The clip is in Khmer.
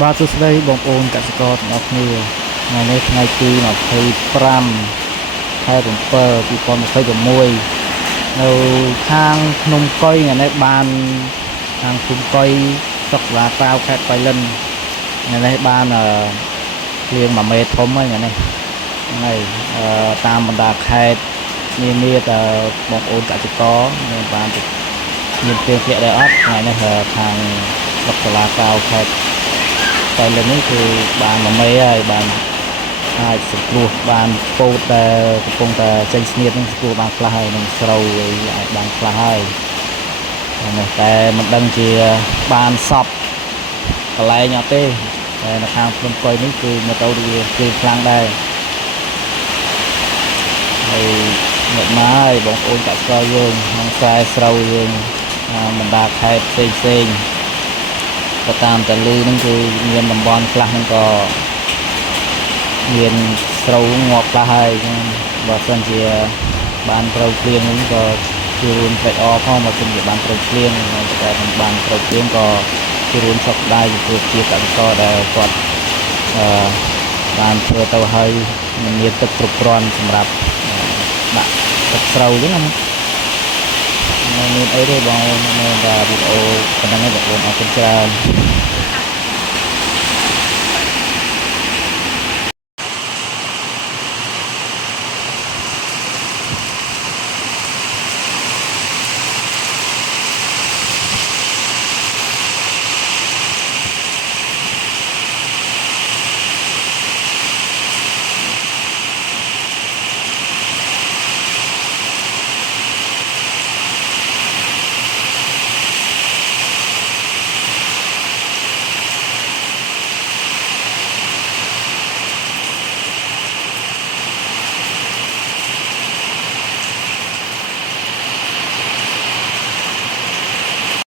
បាទសួស្តីបងប្អូនកសិករទាំងអស់គ្នាថ្ងៃនេះថ្ងៃទី25ខែ7 2026នៅខាងភ្នំកុយថ្ងៃនេះបានខាងភ្នំកុយស្រុកសាឡាក្រៅខេត្តបៃលិនថ្ងៃនេះបានភ្លៀង1 មេធំហើយថ្ងៃនេះហើយតាមបណ្ដាខេត្តនានាតើបងប្អូនកសិករមានបានមានភ្លៀងធ្លាក់ដែរអត់ថ្ងៃនេះខាងស្រុកសាឡាក្រៅខេត្តតែលើនេះគឺបាន1 មេហើយបានអាចសង្គ្រោះបានពោតតែកំពុងតែចេញស្នៀតនឹងសង្គ្រោះបានខ្លះហើយនឹងស្រូវអាចបានខ្លះហើយនេះតែមិនដឹងជាបានសពកន្លែងអត់ទេតែនៅខាងភ្នំកុយនេះគឺមកទៅវាគឺខ្លាំងដែរហើយអ្នកម៉ាហើយបងប្អូនកសិករយើងក្នុងខ្សែស្រូវយើងបណ្ដាខេត្តផ្សេងក៏តាមតលឺហ្នឹងគឺមានតំបន់ខ្លះហ្នឹងក៏មានស្រូវងាប់ខ្លះហើយបើសិនជាបានត្រូវភ្លៀងហ្នឹងក៏ជារួមត្រេកអរផងបើសិនជាបានត្រូវភ្លៀងតែមិនបានត្រូវភ្លៀងក៏ជារួមសោកស្ដាយពីជាកសិករដែលគាត់បានធ្វើទៅហើយមិនមានទឹកគ្រប់គ្រាន់សម្រាប់ដាក់ទឹកស្រូវអញ្ចឹងណាមានអីទេបងនៅតែវីដេអូប៉ុណ្ណឹងឯងបងប្អូនអរគុណច្រើន